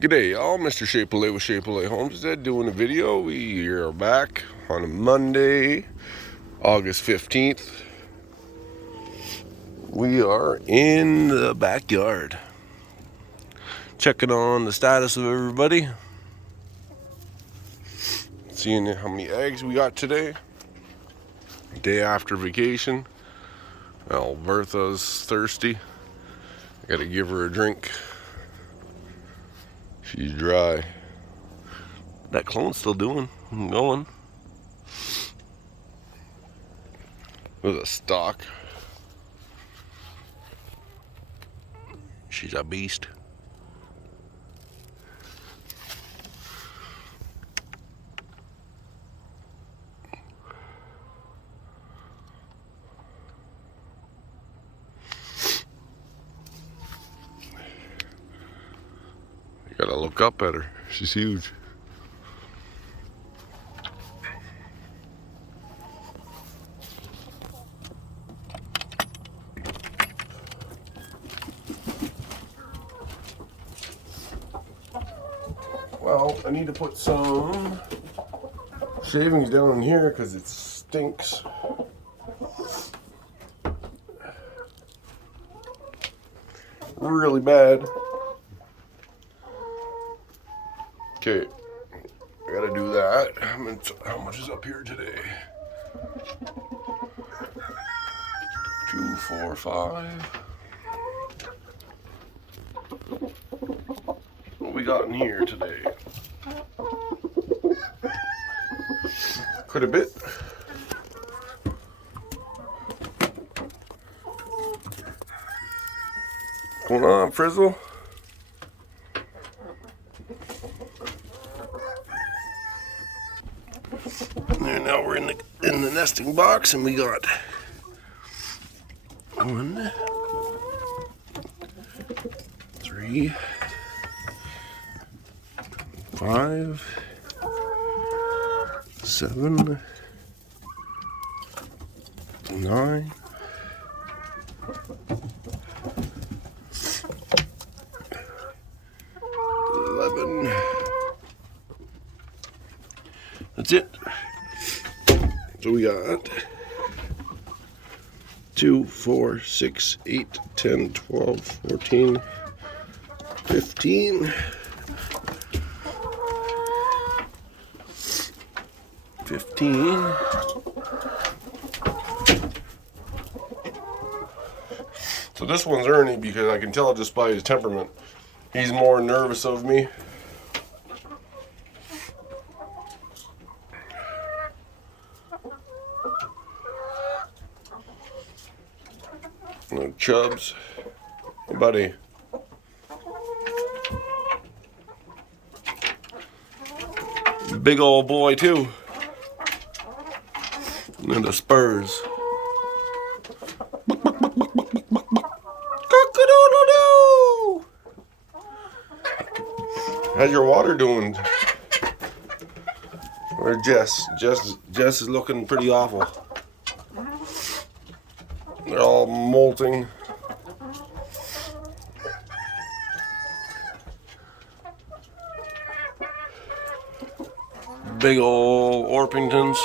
G'day y'all, Mr. Shapelay with Shapelay Homestead doing a video. We are back on a Monday, August 15th. We are in the backyard, checking on the status of everybody, seeing how many eggs we got today. Day after vacation. Well, Bertha's thirsty. I gotta give her a drink. She's dry. That clone's still going. With a stalk. She's a beast. You gotta look up at her. She's huge. Well, I need to put some shavings down in here because it stinks. Really bad. Okay, I gotta do that. How much is up here today? 2, 4, 5. What we got in here today? Quite a bit. What's going on, Frizzle? And now we're in the nesting box, and we got 1, 3, 5, 7, 9, 11. That's it. So we got 2, 4, 6, 8, 10, 12, 14, 15. 15. So this one's Ernie because I can tell just by his temperament. He's more nervous of me. No Chubs. Hey, buddy. Big old boy too. And the Spurs. Cock-a-doodle-doo! How's your water doing? Where's Jess? Jess is looking pretty awful. They're all molting. Big old Orpingtons.